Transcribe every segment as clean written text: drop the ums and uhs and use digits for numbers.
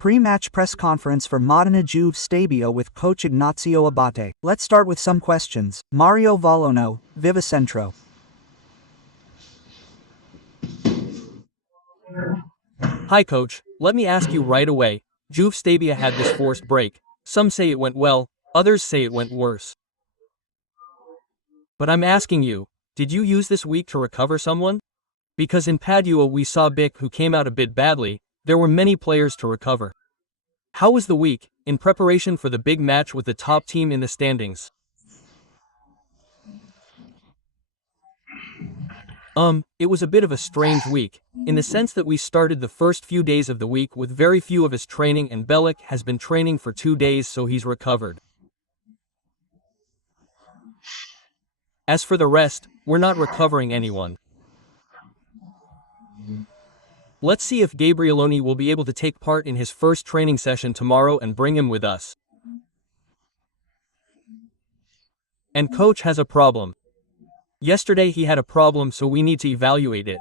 Pre-match press conference for Modena Juve Stabia with coach Ignazio Abate. Let's start with some questions. Mario Valono, Vivicentro. Hi coach, let me ask you right away. Juve Stabia had this forced break. Some say it went well, others say it went worse. But I'm asking you, did you use this week to recover someone? Because in Padua we saw Bic who came out a bit badly, there were many players to recover. How was the week, in preparation for the big match with the top team in the standings? It was a bit of a strange week, in the sense that we started the first few days of the week with very few of his training and Bellic has been training for 2 days so he's recovered. As for the rest, we're not recovering anyone. Let's see if Gabrieloni will be able to take part in his first training session tomorrow and bring him with us. And coach has a problem. Yesterday he had a problem so we need to evaluate it.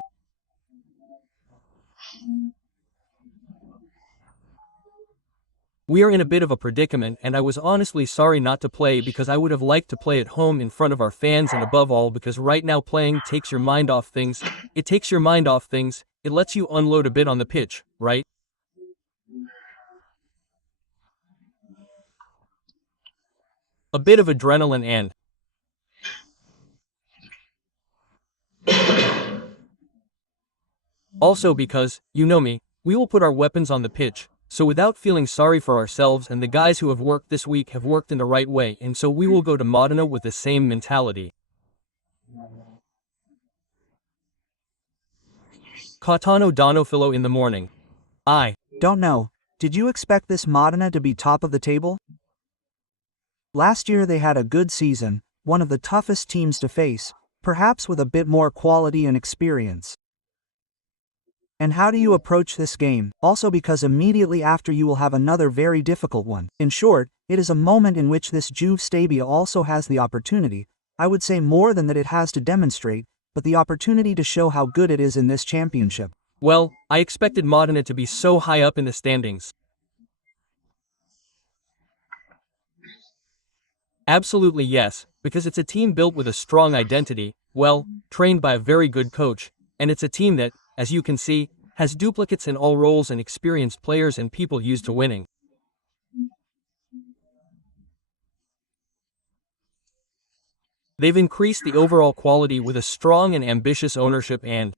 We are in a bit of a predicament and I was honestly sorry not to play because I would have liked to play at home in front of our fans and above all because right now playing takes your mind off things, it lets you unload a bit on the pitch, right? A bit of adrenaline and also because, you know me, we will put our weapons on the pitch, so without feeling sorry for ourselves and the guys who have worked this week have worked in the right way and so we will go to Modena with the same mentality. Caetano Donofilo in the morning. I don't know, did you expect this Modena to be top of the table? Last year they had a good season, one of the toughest teams to face, perhaps with a bit more quality and experience. And how do you approach this game? Also because immediately after you will have another very difficult one. In short, it is a moment in which this Juve Stabia also has the opportunity, I would say more than that it has to demonstrate, but the opportunity to show how good it is in this championship. Well, I expected Modena to be so high up in the standings. Absolutely yes, because it's a team built with a strong identity, well, trained by a very good coach, and it's a team that, as you can see, has duplicates in all roles and experienced players and people used to winning. They've increased the overall quality with a strong and ambitious ownership and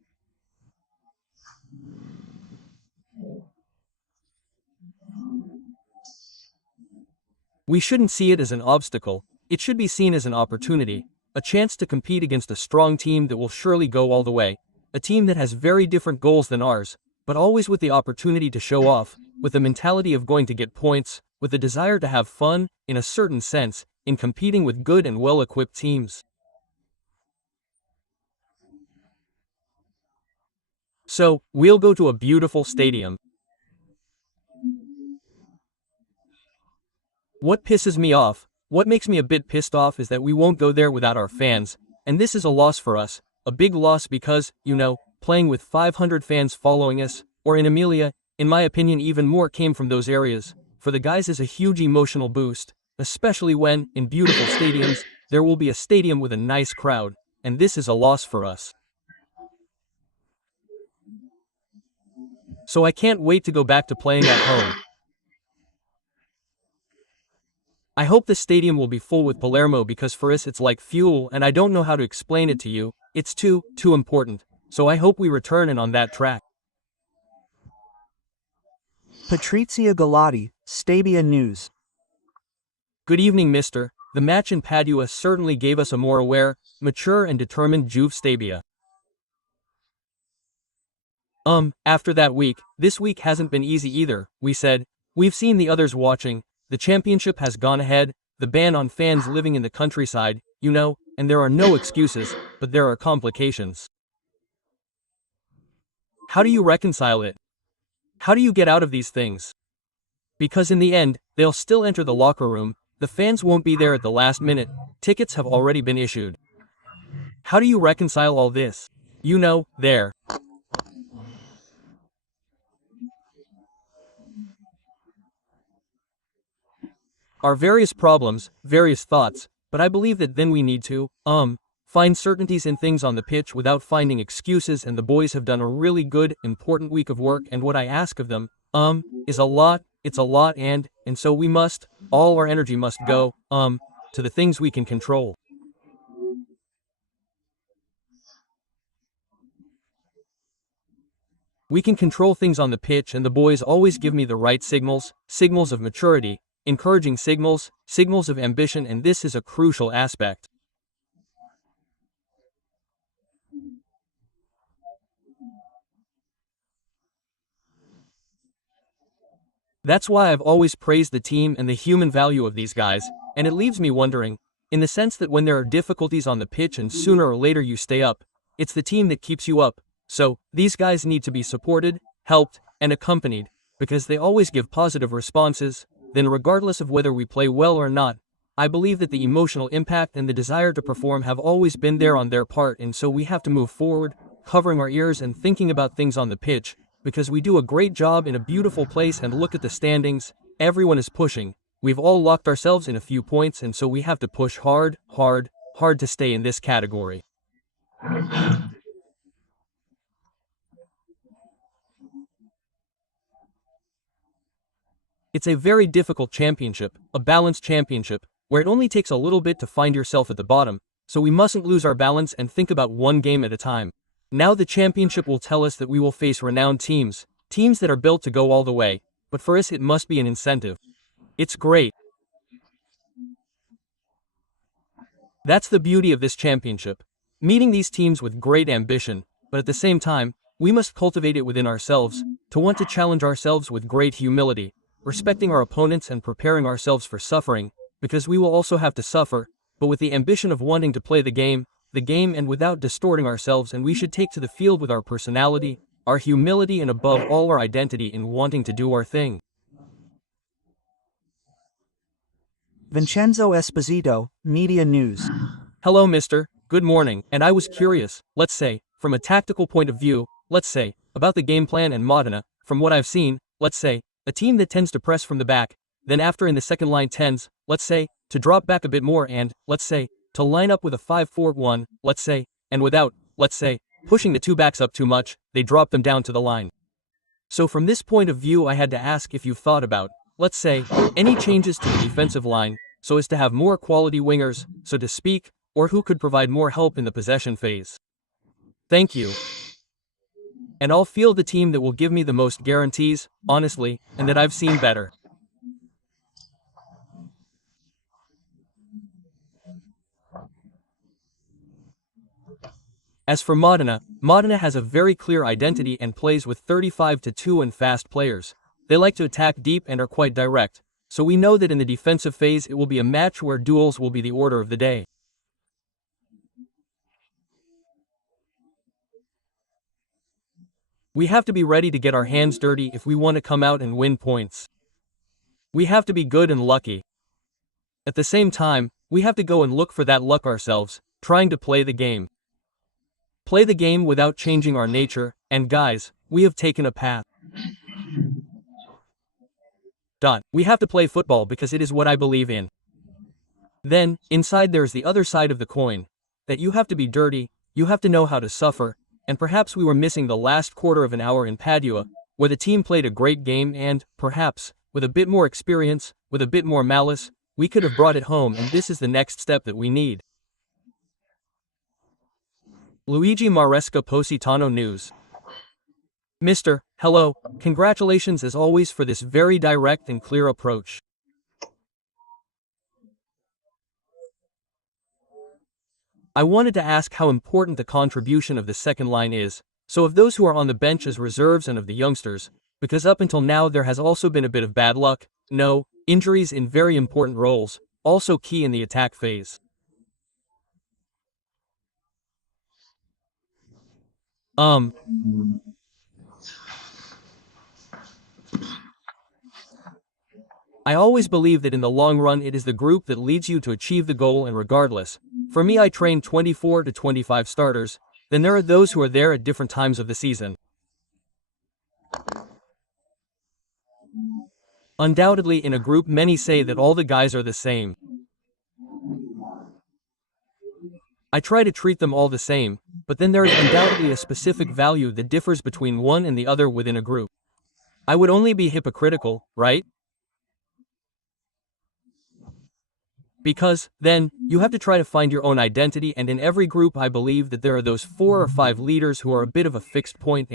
we shouldn't see it as an obstacle, it should be seen as an opportunity, a chance to compete against a strong team that will surely go all the way, a team that has very different goals than ours, but always with the opportunity to show off, with the mentality of going to get points, with the desire to have fun, in a certain sense, in competing with good and well-equipped teams. So, we'll go to a beautiful stadium. What pisses me off, what makes me a bit pissed off is that we won't go there without our fans, and this is a loss for us, a big loss because, you know, playing with 500 fans following us, or in Emilia, in my opinion even more came from those areas, for the guys is a huge emotional boost, especially when, in beautiful stadiums, there will be a stadium with a nice crowd, and this is a loss for us. So I can't wait to go back to playing at home. I hope the stadium will be full with Palermo because for us it's like fuel and I don't know how to explain it to you, it's too important, so I hope we return and on that track. Patrizia Galati, Stabia News. Good evening mister, the match in Padua certainly gave us a more aware, mature and determined Juve Stabia. After that week, this week hasn't been easy either, we said, we've seen the others watching, the championship has gone ahead, the ban on fans living in the countryside, you know, and there are no excuses, but there are complications. How do you reconcile it? How do you get out of these things? Because in the end, they'll still enter the locker room, the fans won't be there at the last minute, tickets have already been issued. How do you reconcile all this? You know, there. our various problems, various thoughts, but I believe that then we need to, find certainties in things on the pitch without finding excuses, and the boys have done a really good, important week of work, and what I ask of them, is a lot, it's a lot, and so we must, all our energy must go, to the things we can control. We can control things on the pitch, and the boys always give me the right signals, signals of maturity, encouraging signals, signals of ambition, and this is a crucial aspect. That's why I've always praised the team and the human value of these guys, and it leaves me wondering, in the sense that when there are difficulties on the pitch and sooner or later you stay up, it's the team that keeps you up, so these guys need to be supported, helped, and accompanied, because they always give positive responses, then regardless of whether we play well or not. I believe that the emotional impact and the desire to perform have always been there on their part, and so we have to move forward, covering our ears and thinking about things on the pitch, because we do a great job in a beautiful place, and look at the standings, everyone is pushing, we've all locked ourselves in a few points, and so we have to push hard, hard, hard to stay in this category. It's a very difficult championship, a balanced championship, where it only takes a little bit to find yourself at the bottom, so we mustn't lose our balance and think about one game at a time. Now the championship will tell us that we will face renowned teams, teams that are built to go all the way, but for us it must be an incentive. It's great. That's the beauty of this championship. Meeting these teams with great ambition, but at the same time, we must cultivate it within ourselves, to want to challenge ourselves with great humility, respecting our opponents and preparing ourselves for suffering, because we will also have to suffer, but with the ambition of wanting to play the game and without distorting ourselves, and we should take to the field with our personality, our humility, and above all our identity in wanting to do our thing. Vincenzo Esposito, Media News. Hello, mister. Good morning. And I was curious, let's say, from a tactical point of view, let's say, about the game plan and Modena, from what I've seen, let's say, a team that tends to press from the back, then after in the second line tends, let's say, to drop back a bit more and, let's say, to line up with a 5-4-1, let's say, and without, let's say, pushing the two backs up too much, they drop them down to the line. So from this point of view I had to ask if you've thought about, let's say, any changes to the defensive line, so as to have more quality wingers, so to speak, or who could provide more help in the possession phase. Thank you. And I'll field the team that will give me the most guarantees, honestly, and that I've seen better. As for Modena, Modena has a very clear identity and plays with 35-2 and fast players. They like to attack deep and are quite direct, so we know that in the defensive phase it will be a match where duels will be the order of the day. We have to be ready to get our hands dirty if we want to come out and win points. We have to be good and lucky. At the same time, we have to go and look for that luck ourselves, trying to play the game. Play the game without changing our nature, and guys, we have taken a path. We have to play football because it is what I believe in. Then, inside there's the other side of the coin, that you have to be dirty, you have to know how to suffer, and perhaps we were missing the last quarter of an hour in Padua, where the team played a great game and, perhaps, with a bit more experience, with a bit more malice, we could have brought it home, and this is the next step that we need. Luigi Maresca, Positano News. Mr. Hello, congratulations as always for this very direct and clear approach. I wanted to ask how important the contribution of the second line is, so of those who are on the bench as reserves and of the youngsters, because up until now there has also been a bit of bad luck, injuries in very important roles, also key in the attack phase. I always believe that in the long run it is the group that leads you to achieve the goal, and regardless, for me I train 24 to 25 starters, then there are those who are there at different times of the season. Undoubtedly in a group many say that all the guys are the same. I try to treat them all the same, but then there is undoubtedly a specific value that differs between one and the other within a group. I would only be hypocritical, right? Because, then, you have to try to find your own identity, and in every group I believe that there are those 4 or 5 leaders who are a bit of a fixed point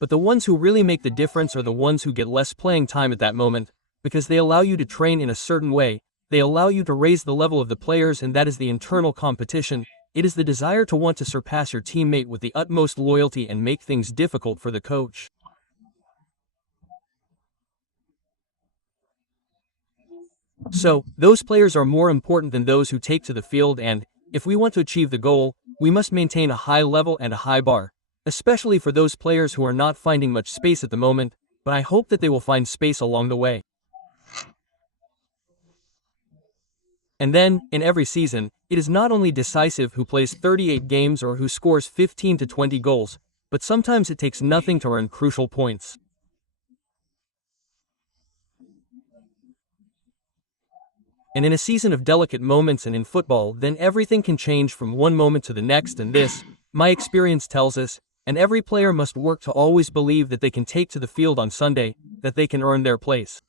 but the ones who really make the difference are the ones who get less playing time at that moment, because they allow you to train in a certain way, they allow you to raise the level of the players, and that is the internal competition. It is the desire to want to surpass your teammate with the utmost loyalty and make things difficult for the coach. So, those players are more important than those who take to the field, and, if we want to achieve the goal, we must maintain a high level and a high bar, especially for those players who are not finding much space at the moment, but I hope that they will find space along the way. And then, in every season, it is not only decisive who plays 38 games or who scores 15 to 20 goals, but sometimes it takes nothing to earn crucial points. And in a season of delicate moments and in football, then everything can change from one moment to the next, and this, my experience tells us, and every player must work to always believe that they can take to the field on Sunday, that they can earn their place.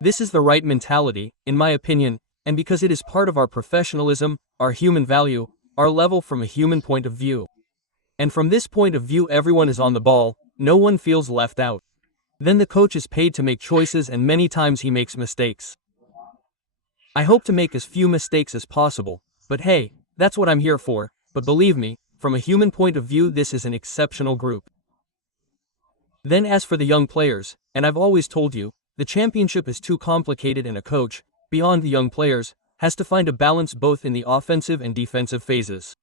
This is the right mentality, in my opinion, and because it is part of our professionalism, our human value, our level from a human point of view. And from this point of view everyone is on the ball, no one feels left out. Then the coach is paid to make choices, and many times he makes mistakes. I hope to make as few mistakes as possible, but hey, that's what I'm here for. But believe me, from a human point of view this is an exceptional group. Then as for the young players, and I've always told you, the championship is too complicated, and a coach, beyond the young players, has to find a balance both in the offensive and defensive phases.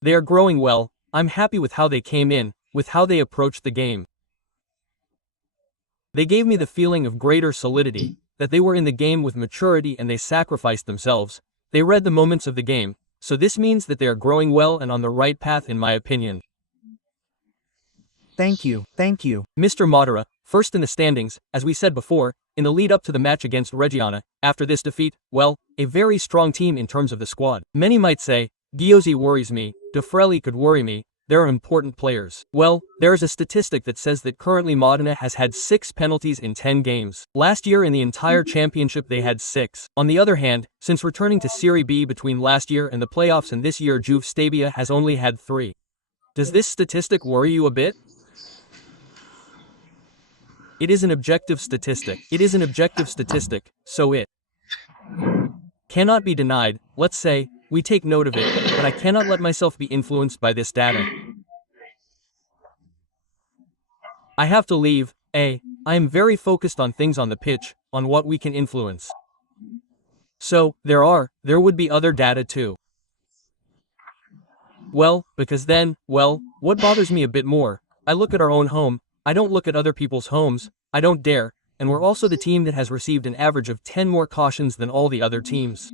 They are growing well, I'm happy with how they came in, with how they approached the game. They gave me the feeling of greater solidity, that they were in the game with maturity and they sacrificed themselves, they read the moments of the game, so this means that they are growing well and on the right path in my opinion. Thank you. Mr. Modera, first in the standings, as we said before, in the lead up to the match against Reggiana, after this defeat, well, a very strong team in terms of the squad. Many might say, Ghiozzi worries me, De Frelli could worry me, there are important players. Well, there is a statistic that says that currently Modena has had 6 penalties in 10 games. Last year in the entire championship they had 6. On the other hand, since returning to Serie B between last year and the playoffs and this year Juve Stabia has only had 3. Does this statistic worry you a bit? It is an objective statistic. So it cannot be denied. Let's say, we take note of it, but I cannot let myself be influenced by this data. I have to leave. I am very focused on things on the pitch, on what we can influence. So, there would be other data too. Well, because then, what bothers me a bit more, I look at our own home, I don't look at other people's homes, I don't dare, and we're also the team that has received an average of 10 more cautions than all the other teams.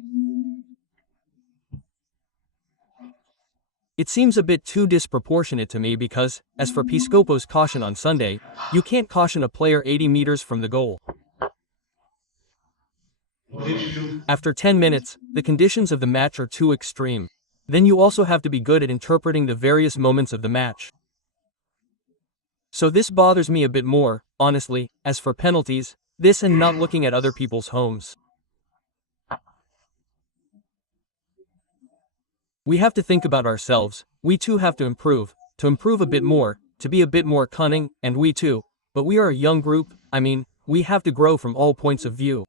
It seems a bit too disproportionate to me because, as for Piscopo's caution on Sunday, you can't caution a player 80 meters from the goal. After 10 minutes, the conditions of the match are too extreme. Then you also have to be good at interpreting the various moments of the match. So this bothers me a bit more, honestly, as for penalties, this and not looking at other people's homes. We have to think about ourselves, we too have to improve a bit more, to be a bit more cunning, and we too, but we are a young group, I mean, we have to grow from all points of view.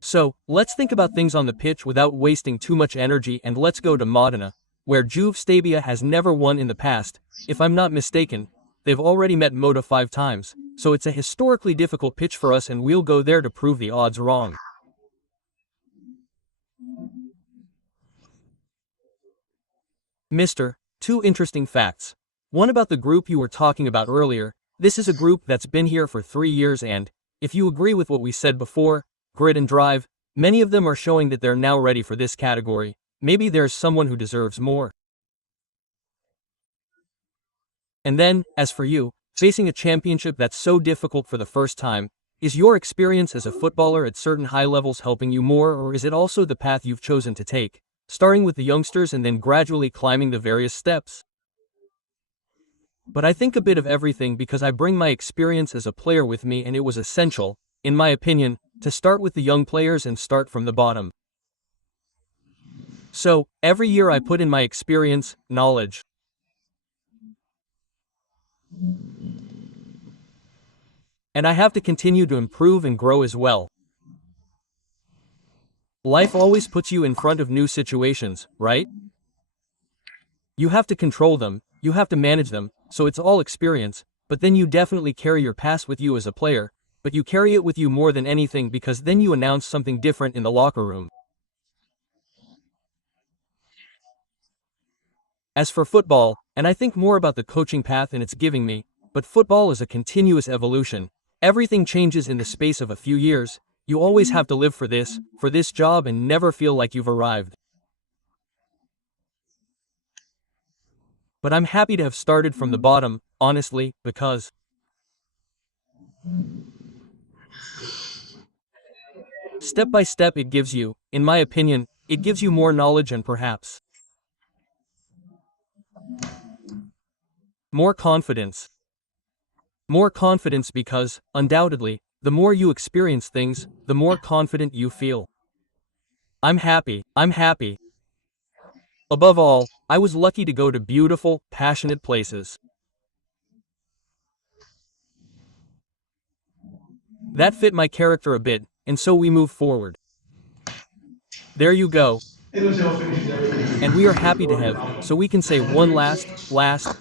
So, let's think about things on the pitch without wasting too much energy, and let's go to Modena, where Juve Stabia has never won in the past. If I'm not mistaken, they've already met Moda 5 times, so it's a historically difficult pitch for us and we'll go there to prove the odds wrong. Mr. 2 interesting facts. One about the group you were talking about earlier. This is a group that's been here for 3 years and, if you agree with what we said before, grit and drive, many of them are showing that they're now ready for this category. maybe there's someone who deserves more. And then, as for you, facing a championship that's so difficult for the first time, is your experience as a footballer at certain high levels helping you more, or is it also the path you've chosen to take, starting with the youngsters and then gradually climbing the various steps? But I think a bit of everything, because I bring my experience as a player with me, and it was essential, in my opinion, to start with the young players and start from the bottom. So, every year I put in my experience, knowledge. And I have to continue to improve and grow as well. Life always puts you in front of new situations, right? You have to control them, you have to manage them, so it's all experience, but then you definitely carry your past with you as a player, but you carry it with you more than anything, because then you announce something different in the locker room. As for football, and I think more about the coaching path and it's giving me, but football is a continuous evolution. Everything changes in the space of a few years. You always have to live for this job, and never feel like you've arrived. But I'm happy to have started from the bottom, honestly, because step by step it gives you, in my opinion, it gives you more knowledge and perhaps more confidence. More confidence because, undoubtedly, the more you experience things, the more confident you feel. I'm happy. Above all, I was lucky to go to beautiful, passionate places. That fit my character a bit, and so we move forward. There you go. And we are happy to have, so we can say one last,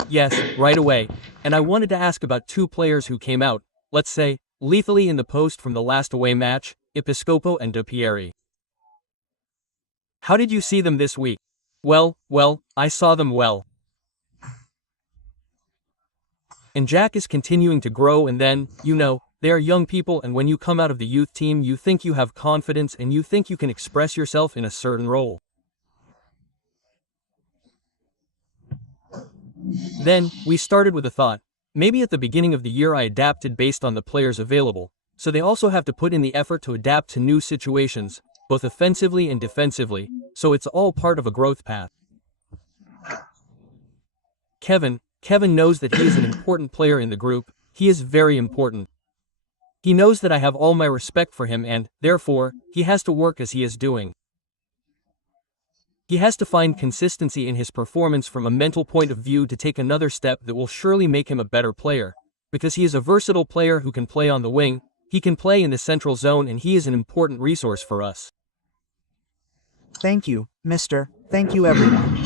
yes, right away. And I wanted to ask about two players who came out, let's say, lethally in the post from the last away match, Episcopo and De Pieri. How did you see them this week? Well, I saw them well. And Jack is continuing to grow, and then, they are young people, and when you come out of the youth team you think you have confidence and you think you can express yourself in a certain role. Then, we started with a thought. Maybe at the beginning of the year I adapted based on the players available, so they also have to put in the effort to adapt to new situations, both offensively and defensively, so it's all part of a growth path. Kevin knows that he is an important player in the group. He is very important. He knows that I have all my respect for him, and, therefore, he has to work as he is doing. He has to find consistency in his performance from a mental point of view to take another step that will surely make him a better player, because he is a versatile player who can play on the wing, he can play in the central zone, and he is an important resource for us. Thank you, Mr. Thank you everyone.